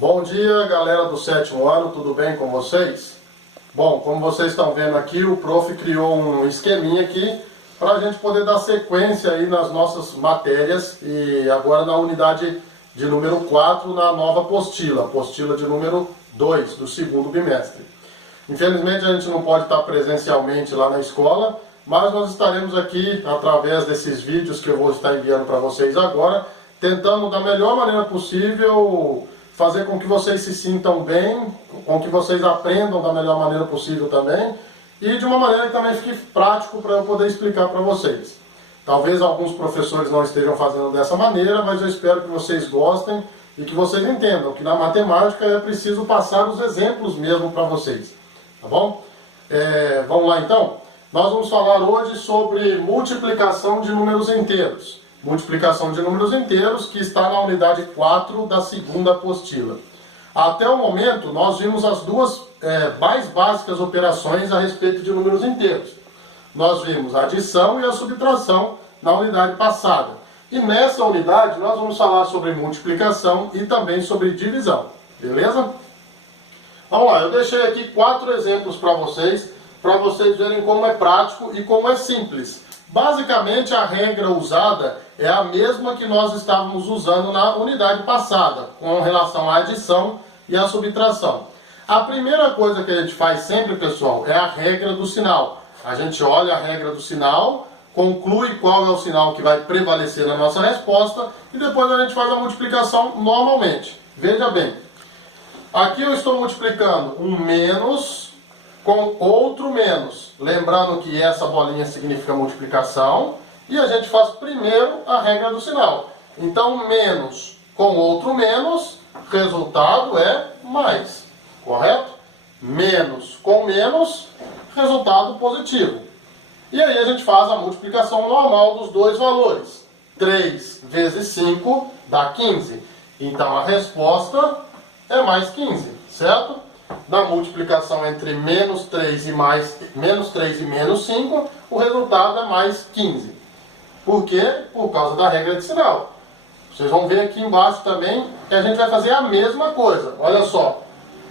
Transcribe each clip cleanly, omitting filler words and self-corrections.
Bom dia, galera do 7º ano, tudo bem com vocês? Bom, como vocês estão vendo aqui, o prof criou um esqueminha aqui para a gente poder dar sequência aí nas nossas matérias e agora na unidade de número 4, na nova apostila de número 2 do segundo bimestre. Infelizmente a gente não pode estar presencialmente lá na escola, mas nós estaremos aqui através desses vídeos que eu vou estar enviando para vocês agora, tentando da melhor maneira possível fazer com que vocês se sintam bem, com que vocês aprendam da melhor maneira possível também, e de uma maneira que também fique prático para eu poder explicar para vocês. Talvez alguns professores não estejam fazendo dessa maneira, mas eu espero que vocês gostem e que vocês entendam que na matemática é preciso passar os exemplos mesmo para vocês. Tá bom? Vamos lá então? Nós vamos falar hoje sobre multiplicação de números inteiros. Multiplicação de números inteiros, que está na unidade 4 da segunda apostila. Até o momento, nós vimos as duas mais básicas operações a respeito de números inteiros. Nós vimos a adição e a subtração na unidade passada. E nessa unidade, nós vamos falar sobre multiplicação e também sobre divisão. Beleza? Vamos lá, eu deixei aqui 4 exemplos para vocês verem como é prático e como é simples. Basicamente, a regra usada é a mesma que nós estávamos usando na unidade passada, com relação à adição e à subtração. A primeira coisa que a gente faz sempre, pessoal, é a regra do sinal. A gente olha a regra do sinal, conclui qual é o sinal que vai prevalecer na nossa resposta e depois a gente faz a multiplicação normalmente. Veja bem, aqui eu estou multiplicando um menos com outro menos. Lembrando que essa bolinha significa multiplicação. E a gente faz primeiro a regra do sinal. Então, menos com outro menos, resultado é mais. Correto? Menos com menos, resultado positivo. E aí a gente faz a multiplicação normal dos dois valores. 3 vezes 5 dá 15. Então, a resposta é mais 15, certo? Na multiplicação entre menos 3 e menos 5, o resultado é mais 15. Por quê? Por causa da regra de sinal. Vocês vão ver aqui embaixo também que a gente vai fazer a mesma coisa. Olha só,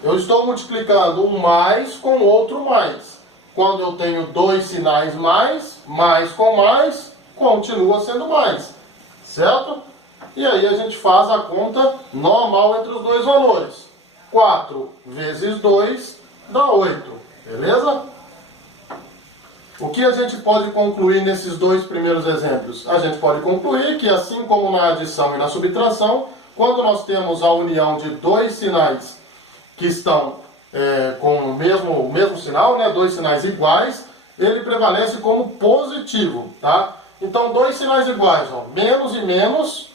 eu estou multiplicando um mais com outro mais. Quando eu tenho dois sinais mais com mais, continua sendo mais. Certo? E aí a gente faz a conta normal entre os dois valores. 4 vezes 2 dá 8. Beleza? O que a gente pode concluir nesses dois primeiros exemplos? A gente pode concluir que, assim como na adição e na subtração, quando nós temos a união de dois sinais que estão com o mesmo sinal, né, dois sinais iguais, ele prevalece como positivo. Tá? Então, dois sinais iguais, ó, menos e menos,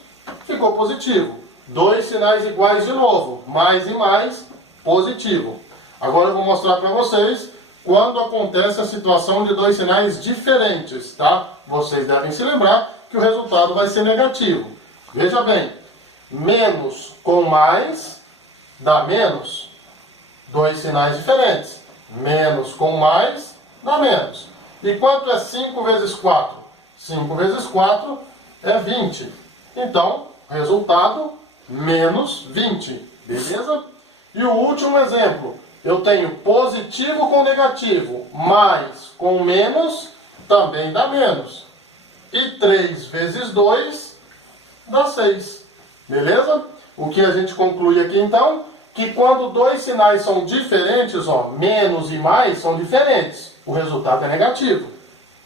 ficou positivo. Dois sinais iguais de novo, mais e mais, positivo. Agora eu vou mostrar para vocês quando acontece a situação de dois sinais diferentes, tá? Vocês devem se lembrar que o resultado vai ser negativo. Veja bem, menos com mais dá menos. Dois sinais diferentes. Menos com mais dá menos. E quanto é 5 vezes 4? 5 vezes 4 é 20. Então, resultado menos 20. Beleza? E o último exemplo. Eu tenho positivo com negativo, mais com menos, também dá menos. E 3 vezes 2 dá 6. Beleza? O que a gente conclui aqui então? Que quando dois sinais são diferentes, ó, menos e mais são diferentes. O resultado é negativo.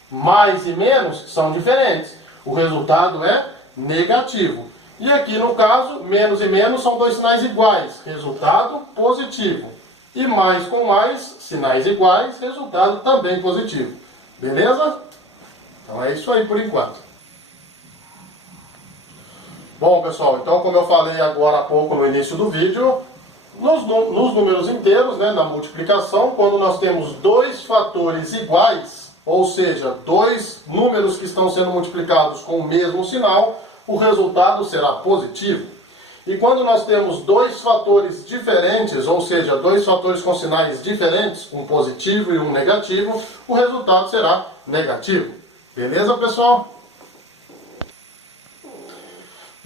Mais e menos são diferentes. O resultado é negativo. E aqui no caso, menos e menos são dois sinais iguais. Resultado positivo. E mais com mais, sinais iguais, resultado também positivo. Beleza? Então é isso aí por enquanto. Bom, pessoal, então como eu falei agora há pouco no início do vídeo, nos números inteiros, né, na multiplicação, quando nós temos dois fatores iguais, ou seja, dois números que estão sendo multiplicados com o mesmo sinal, o resultado será positivo. E quando nós temos dois fatores diferentes, ou seja, dois fatores com sinais diferentes, um positivo e um negativo, o resultado será negativo. Beleza, pessoal?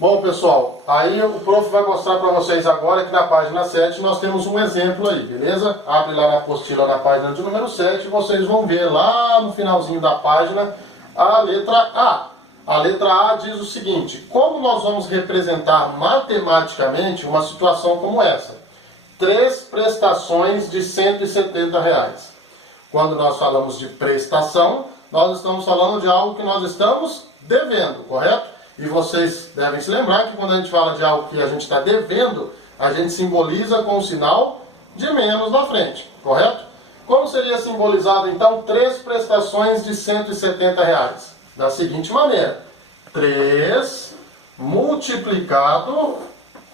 Bom, pessoal, aí o prof vai mostrar para vocês agora que na página 7 nós temos um exemplo aí, beleza? Abre lá na apostila na página de número 7 e vocês vão ver lá no finalzinho da página a letra A. A letra A diz o seguinte: como nós vamos representar matematicamente uma situação como essa? 3 prestações de R$170. Quando nós falamos de prestação, nós estamos falando de algo que nós estamos devendo, correto? E vocês devem se lembrar que quando a gente fala de algo que a gente está devendo, a gente simboliza com o sinal de menos na frente, correto? Como seria simbolizado então 3 prestações de R$170? Da seguinte maneira: 3 multiplicado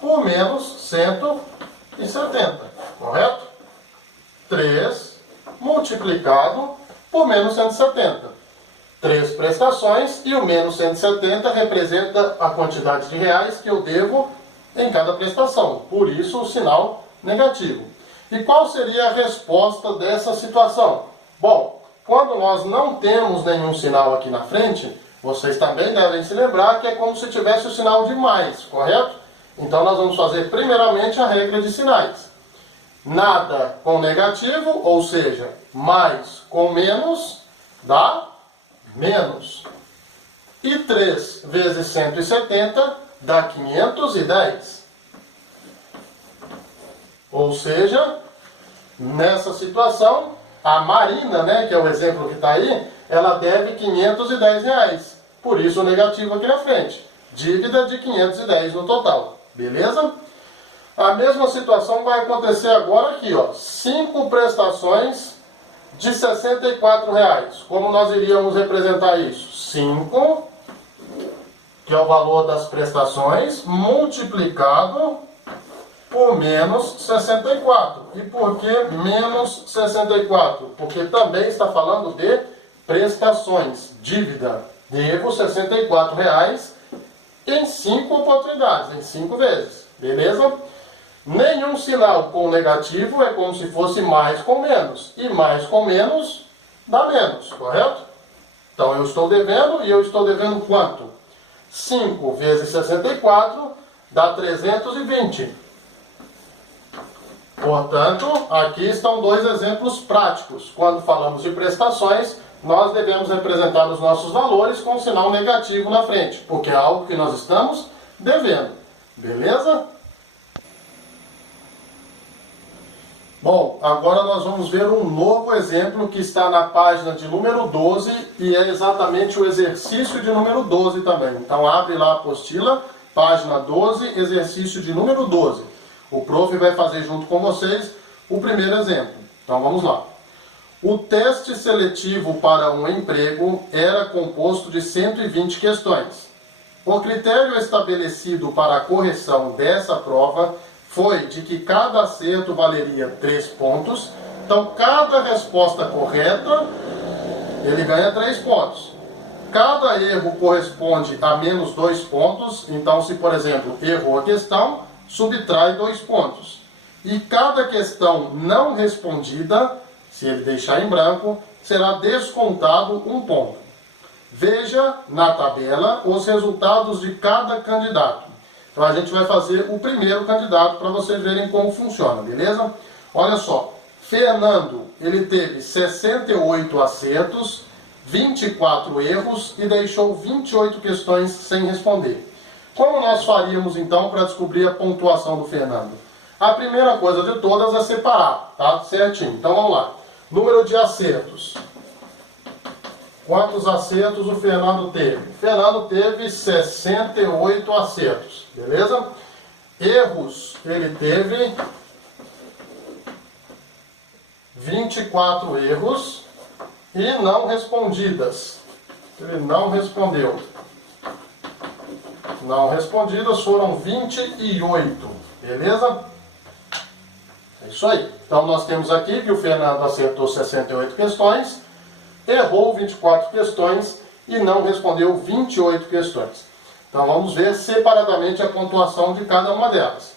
por menos 170, correto? 3 multiplicado por menos 170. 3 prestações e o menos 170 representa a quantidade de reais que eu devo em cada prestação. Por isso o sinal negativo. E qual seria a resposta dessa situação? Bom, quando nós não temos nenhum sinal aqui na frente, vocês também devem se lembrar que é como se tivesse o sinal de mais, correto? Então nós vamos fazer primeiramente a regra de sinais. Nada com negativo, ou seja, mais com menos, dá menos. E 3 vezes 170 dá 510. Ou seja, nessa situação, a Marina, que é o exemplo que está aí, ela deve R$510. Por isso o negativo aqui na frente. Dívida de 510 no total. Beleza? A mesma situação vai acontecer agora aqui, ó. 5 prestações de R$64. Como nós iríamos representar isso? 5, que é o valor das prestações, multiplicado por menos 64. E por que menos 64? Porque também está falando de prestações, dívida. Devo R$64 em 5 oportunidades, em 5 vezes. Beleza? Nenhum sinal com negativo é como se fosse mais com menos. E mais com menos dá menos, correto? Então eu estou devendo, e eu estou devendo quanto? 5 vezes 64 dá 320. Portanto, aqui estão 2 exemplos práticos. Quando falamos de prestações, nós devemos representar os nossos valores com um sinal negativo na frente, porque é algo que nós estamos devendo. Beleza? Bom, agora nós vamos ver um novo exemplo que está na página de número 12 e é exatamente o exercício de número 12 também. Então abre lá a apostila, página 12, exercício de número 12. O prof vai fazer junto com vocês o primeiro exemplo. Então vamos lá. O teste seletivo para um emprego era composto de 120 questões. O critério estabelecido para a correção dessa prova foi de que cada acerto valeria 3 pontos. Então, cada resposta correta, ele ganha 3 pontos. Cada erro corresponde a menos 2 pontos. Então, se, por exemplo, errou a questão, subtrai 2 pontos. E cada questão não respondida, se ele deixar em branco, será descontado 1 ponto. Veja na tabela os resultados de cada candidato. Então a gente vai fazer o primeiro candidato para vocês verem como funciona, beleza? Olha só, Fernando, ele teve 68 acertos, 24 erros e deixou 28 questões sem responder. Como nós faríamos então para descobrir a pontuação do Fernando? A primeira coisa de todas é separar, tá? Certinho. Então vamos lá. Número de acertos. Quantos acertos o Fernando teve? O Fernando teve 68 acertos, beleza? Erros, ele teve 24 erros e não respondidas. Ele não respondeu. Não respondidas foram 28, beleza? É isso aí. Então nós temos aqui que o Fernando acertou 68 questões, errou 24 questões e não respondeu 28 questões. Então vamos ver separadamente a pontuação de cada uma delas.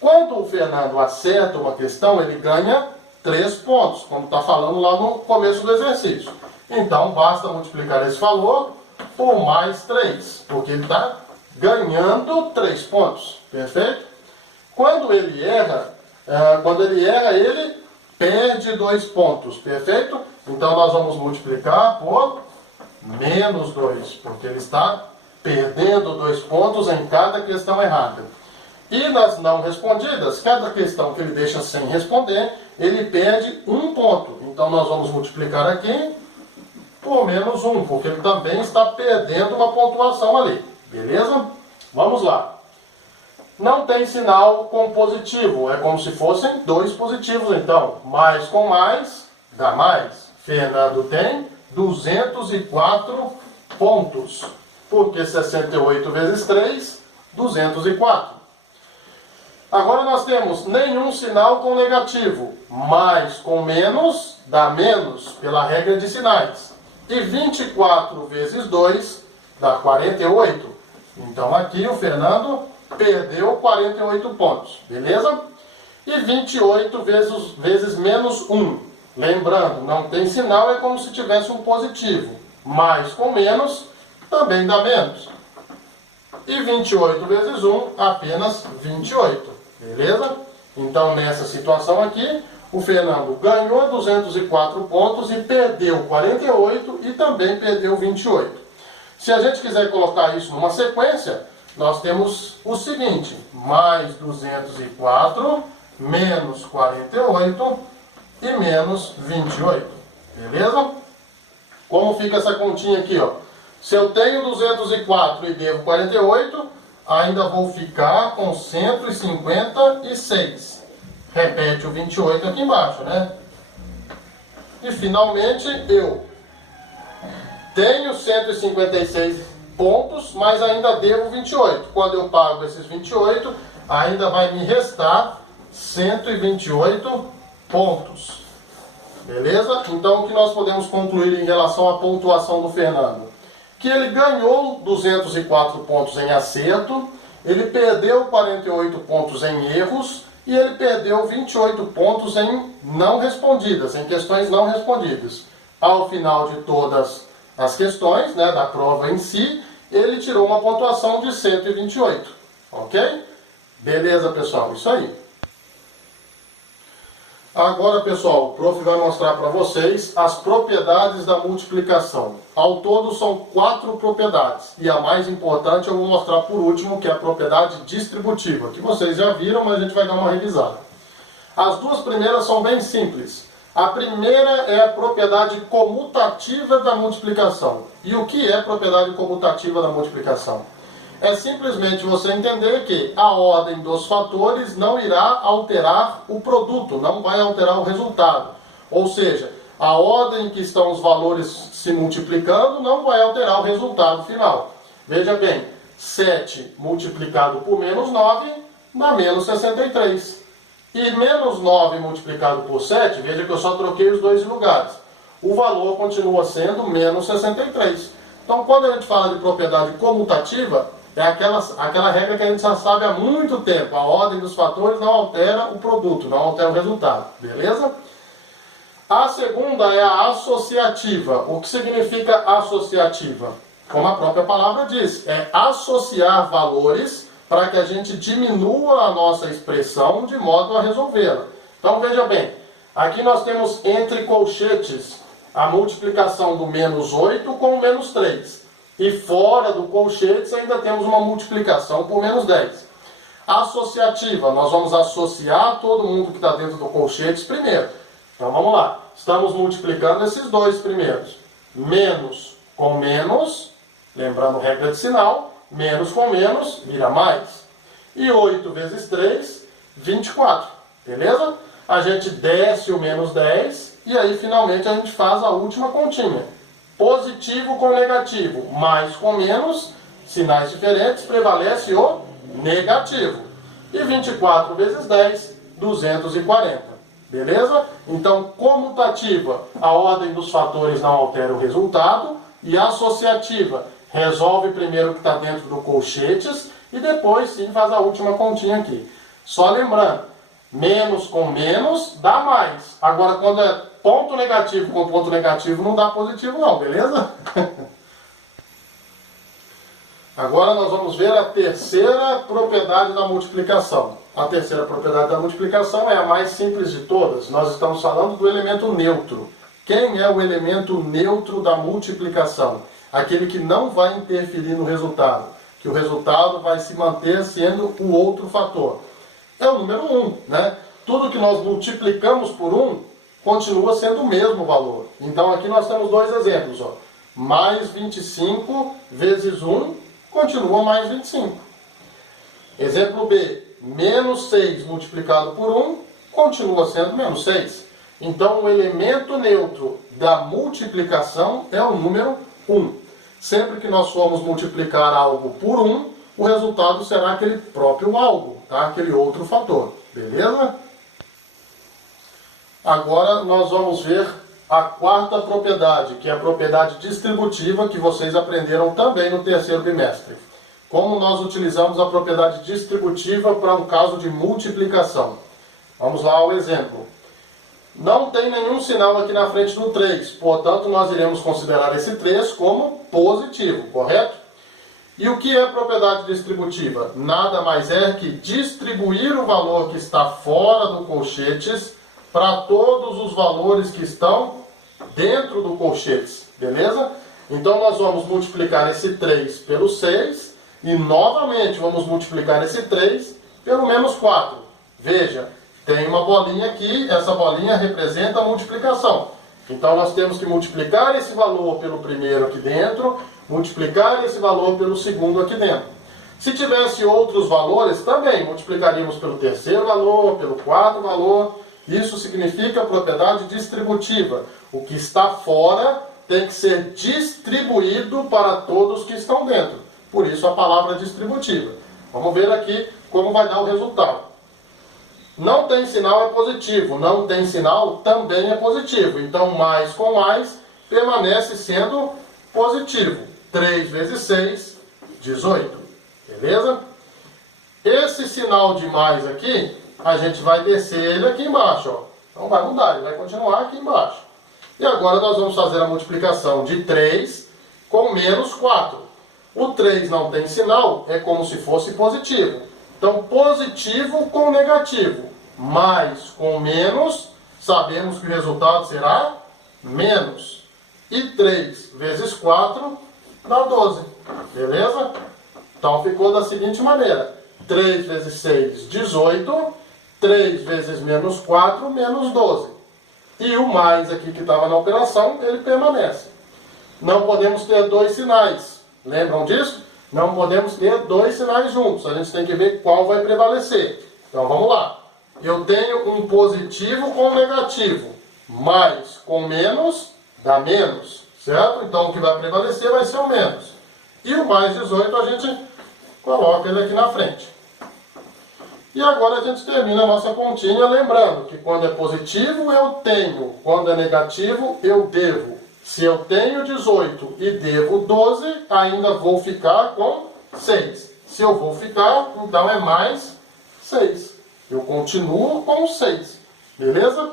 Quando o Fernando acerta uma questão, ele ganha 3 pontos, como está falando lá no começo do exercício. Então basta multiplicar esse valor por mais 3, porque ele está ganhando 3 pontos, perfeito? Quando ele erra, ele perde 2 pontos, perfeito? Então nós vamos multiplicar por menos 2, porque ele está perdendo 2 pontos em cada questão errada. E nas não respondidas, cada questão que ele deixa sem responder, ele perde 1 ponto. Então nós vamos multiplicar aqui por menos 1, porque ele também está perdendo uma pontuação ali. Beleza? Vamos lá. Não tem sinal com positivo, é como se fossem 2 positivos, então. Mais com mais, dá mais. Fernando tem 204 pontos, porque 68 vezes 3, 204. Agora nós temos nenhum sinal com negativo. Mais com menos, dá menos, pela regra de sinais. E 24 vezes 2, dá 48. Então aqui o Fernando perdeu 48 pontos, beleza? E 28 vezes menos 1. Lembrando, não tem sinal, é como se tivesse um positivo. Mais com menos, também dá menos. E 28 vezes 1, apenas 28. Beleza? Então, nessa situação aqui, o Fernando ganhou 204 pontos e perdeu 48 e também perdeu 28. Se a gente quiser colocar isso numa sequência, nós temos o seguinte: mais 204, menos 48 e menos 28. Beleza? Como fica essa continha aqui, ó? Se eu tenho 204 e devo 48, ainda vou ficar com 156. Repete o 28 aqui embaixo, né? E finalmente eu tenho 156 pontos, mas ainda devo 28. Quando eu pago esses 28, ainda vai me restar 128 pontos. Beleza? Então o que nós podemos concluir em relação à pontuação do Fernando? Que ele ganhou 204 pontos em acerto, ele perdeu 48 pontos em erros e ele perdeu 28 pontos em não respondidas, em questões não respondidas. Ao final de todas as questões, né, da prova em si, ele tirou uma pontuação de 128. Ok? Beleza, pessoal? Isso aí. Agora, pessoal, o prof vai mostrar para vocês as propriedades da multiplicação. Ao todo são 4 propriedades. E a mais importante eu vou mostrar por último, que é a propriedade distributiva, que vocês já viram, mas a gente vai dar uma revisada. As duas primeiras são bem simples. A primeira é a propriedade comutativa da multiplicação. E o que é propriedade comutativa da multiplicação? É simplesmente você entender que a ordem dos fatores não irá alterar o produto, não vai alterar o resultado. Ou seja, a ordem em que estão os valores se multiplicando não vai alterar o resultado final. Veja bem, 7 multiplicado por menos 9 dá menos 63. E menos 9 multiplicado por 7, veja que eu só troquei os dois lugares. O valor continua sendo menos 63. Então, quando a gente fala de propriedade comutativa, é aquela regra que a gente já sabe há muito tempo. A ordem dos fatores não altera o produto, não altera o resultado. Beleza? A segunda é a associativa. O que significa associativa? Como a própria palavra diz, é associar valores para que a gente diminua a nossa expressão de modo a resolvê-la. Então veja bem, aqui nós temos entre colchetes a multiplicação do menos 8 com o menos 3. E fora do colchetes ainda temos uma multiplicação por menos 10. Associativa, nós vamos associar todo mundo que está dentro do colchetes primeiro. Então vamos lá, estamos multiplicando esses dois primeiros. Menos com menos, lembrando regra de sinal, menos com menos vira mais. E 8 vezes 3, 24. Beleza? A gente desce o menos 10 e aí finalmente a gente faz a última continha. Positivo com negativo, mais com menos, sinais diferentes, prevalece o negativo. E 24 vezes 10, 240. Beleza? Então, comutativa, a ordem dos fatores não altera o resultado. E associativa, resolve primeiro o que está dentro do colchetes e depois sim faz a última continha aqui. Só lembrando, menos com menos dá mais. Agora, quando é ponto negativo com ponto negativo, não dá positivo não, beleza? Agora nós vamos ver a terceira propriedade da multiplicação. A terceira propriedade da multiplicação é a mais simples de todas. Nós estamos falando do elemento neutro. Quem é o elemento neutro da multiplicação? Aquele que não vai interferir no resultado, que o resultado vai se manter sendo o outro fator. É o número 1, né? Tudo que nós multiplicamos por 1 continua sendo o mesmo valor. Então aqui nós temos dois exemplos, ó. Mais 25 vezes 1 continua mais 25. Exemplo B, menos 6 multiplicado por 1 continua sendo menos 6. Então o elemento neutro da multiplicação é o número 1. Sempre que nós formos multiplicar algo por 1, o resultado será aquele próprio algo, tá? Aquele outro fator, beleza? Agora nós vamos ver a quarta propriedade, que é a propriedade distributiva, que vocês aprenderam também no terceiro bimestre. Como nós utilizamos a propriedade distributiva para um caso de multiplicação. Vamos lá ao exemplo. Não tem nenhum sinal aqui na frente do 3, portanto nós iremos considerar esse 3 como positivo, correto? E o que é propriedade distributiva? Nada mais é que distribuir o valor que está fora do colchetes para todos os valores que estão dentro do colchetes, beleza? Então nós vamos multiplicar esse 3 pelo 6 e novamente vamos multiplicar esse 3 pelo menos 4. Veja, tem uma bolinha aqui, essa bolinha representa a multiplicação. Então nós temos que multiplicar esse valor pelo primeiro aqui dentro, multiplicar esse valor pelo segundo aqui dentro. Se tivesse outros valores, também multiplicaríamos pelo terceiro valor, pelo quarto valor. Isso significa propriedade distributiva. O que está fora tem que ser distribuído para todos que estão dentro. Por isso a palavra distributiva. Vamos ver aqui como vai dar o resultado. Não tem sinal é positivo, não tem sinal também é positivo. Então mais com mais permanece sendo positivo. 3 vezes 6, 18. Beleza? Esse sinal de mais aqui, a gente vai descer ele aqui embaixo, ó. Não vai mudar, ele vai continuar aqui embaixo. E agora nós vamos fazer a multiplicação de 3 com menos 4. O 3 não tem sinal, é como se fosse positivo. Então, positivo com negativo, mais com menos, sabemos que o resultado será menos. E 3 vezes 4 dá 12. Beleza? Então, ficou da seguinte maneira. 3 vezes 6, 18. 3 vezes menos 4, menos 12. E o mais aqui que estava na operação, ele permanece. Não podemos ter dois sinais. Lembram disso? Não podemos ter dois sinais juntos. A gente tem que ver qual vai prevalecer. Então vamos lá. Eu tenho um positivo com um negativo. Mais com menos dá menos. Certo? Então o que vai prevalecer vai ser o menos. E o mais 18 a gente coloca ele aqui na frente. E agora a gente termina a nossa continha lembrando que quando é positivo eu tenho, quando é negativo eu devo. Se eu tenho 18 e devo 12, ainda vou ficar com 6. Se eu vou ficar, então é mais 6. Eu continuo com 6. Beleza?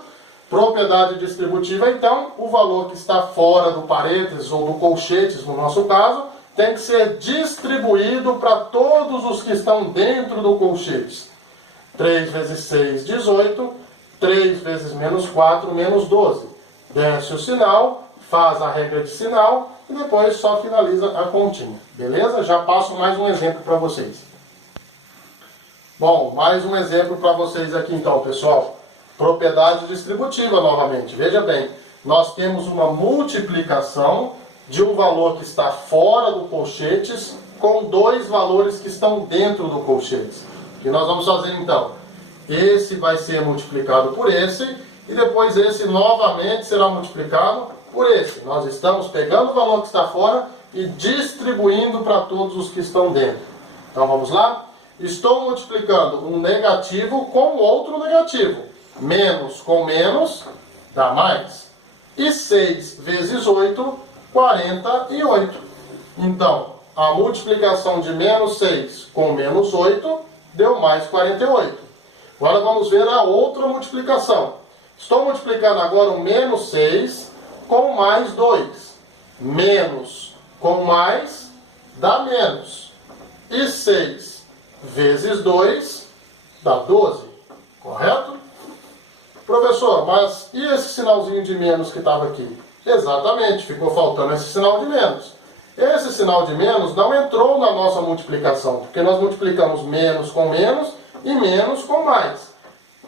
Propriedade distributiva, então, o valor que está fora do parênteses ou do colchetes, no nosso caso, tem que ser distribuído para todos os que estão dentro do colchetes. 3 vezes 6, 18. 3 vezes menos 4, menos 12. Desce o sinal, faz a regra de sinal e depois só finaliza a continha. Beleza? Já passo mais um exemplo para vocês. Bom, mais um exemplo para vocês aqui então, pessoal. Propriedade distributiva novamente. Veja bem, nós temos uma multiplicação de um valor que está fora do colchetes com dois valores que estão dentro do colchetes. O que nós vamos fazer então? Esse vai ser multiplicado por esse e depois esse novamente será multiplicado por esse. Nós estamos pegando o valor que está fora e distribuindo para todos os que estão dentro. Então vamos lá? Estou multiplicando um negativo com outro negativo. Menos com menos dá mais. E 6 vezes 8, 48. Então, a multiplicação de menos 6 com menos 8 deu mais 48. Agora vamos ver a outra multiplicação. Estou multiplicando agora o menos 6 com mais 2. Menos com mais dá menos. E 6 vezes 2 dá 12, correto? Professor, mas e esse sinalzinho de menos que estava aqui? Exatamente, ficou faltando esse sinal de menos. Esse sinal de menos não entrou na nossa multiplicação, porque nós multiplicamos menos com menos e menos com mais.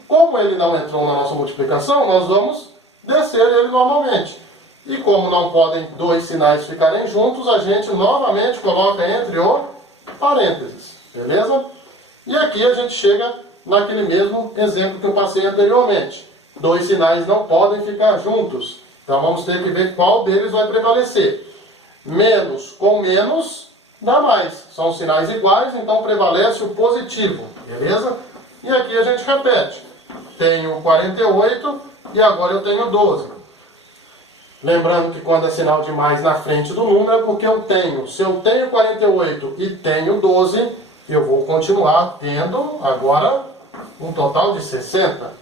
Como ele não entrou na nossa multiplicação, nós vamos descer ele normalmente. E como não podem dois sinais ficarem juntos, a gente novamente coloca entre o parênteses, beleza? E aqui a gente chega naquele mesmo exemplo que eu passei anteriormente. Dois sinais não podem ficar juntos. Então vamos ter que ver qual deles vai prevalecer. Menos com menos dá mais. São sinais iguais, então prevalece o positivo, beleza? E aqui a gente repete. Tenho 48 e agora eu tenho 12. Lembrando que quando é sinal de mais na frente do número é porque eu tenho. Se eu tenho 48 e tenho 12, eu vou continuar tendo agora um total de 60.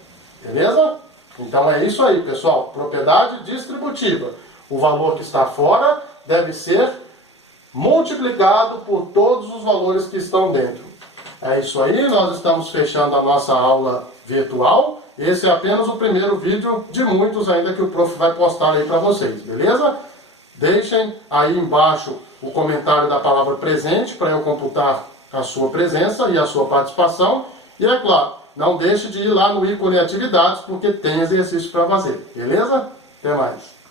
Beleza? Então é isso aí, pessoal. Propriedade distributiva. O valor que está fora deve ser multiplicado por todos os valores que estão dentro. É isso aí, nós estamos fechando a nossa aula virtual. Esse é apenas o primeiro vídeo de muitos ainda que o prof vai postar aí para vocês, beleza? Deixem aí embaixo o comentário da palavra presente para eu computar a sua presença e a sua participação. E é claro, não deixe de ir lá no ícone atividades porque tem exercício para fazer, beleza? Até mais!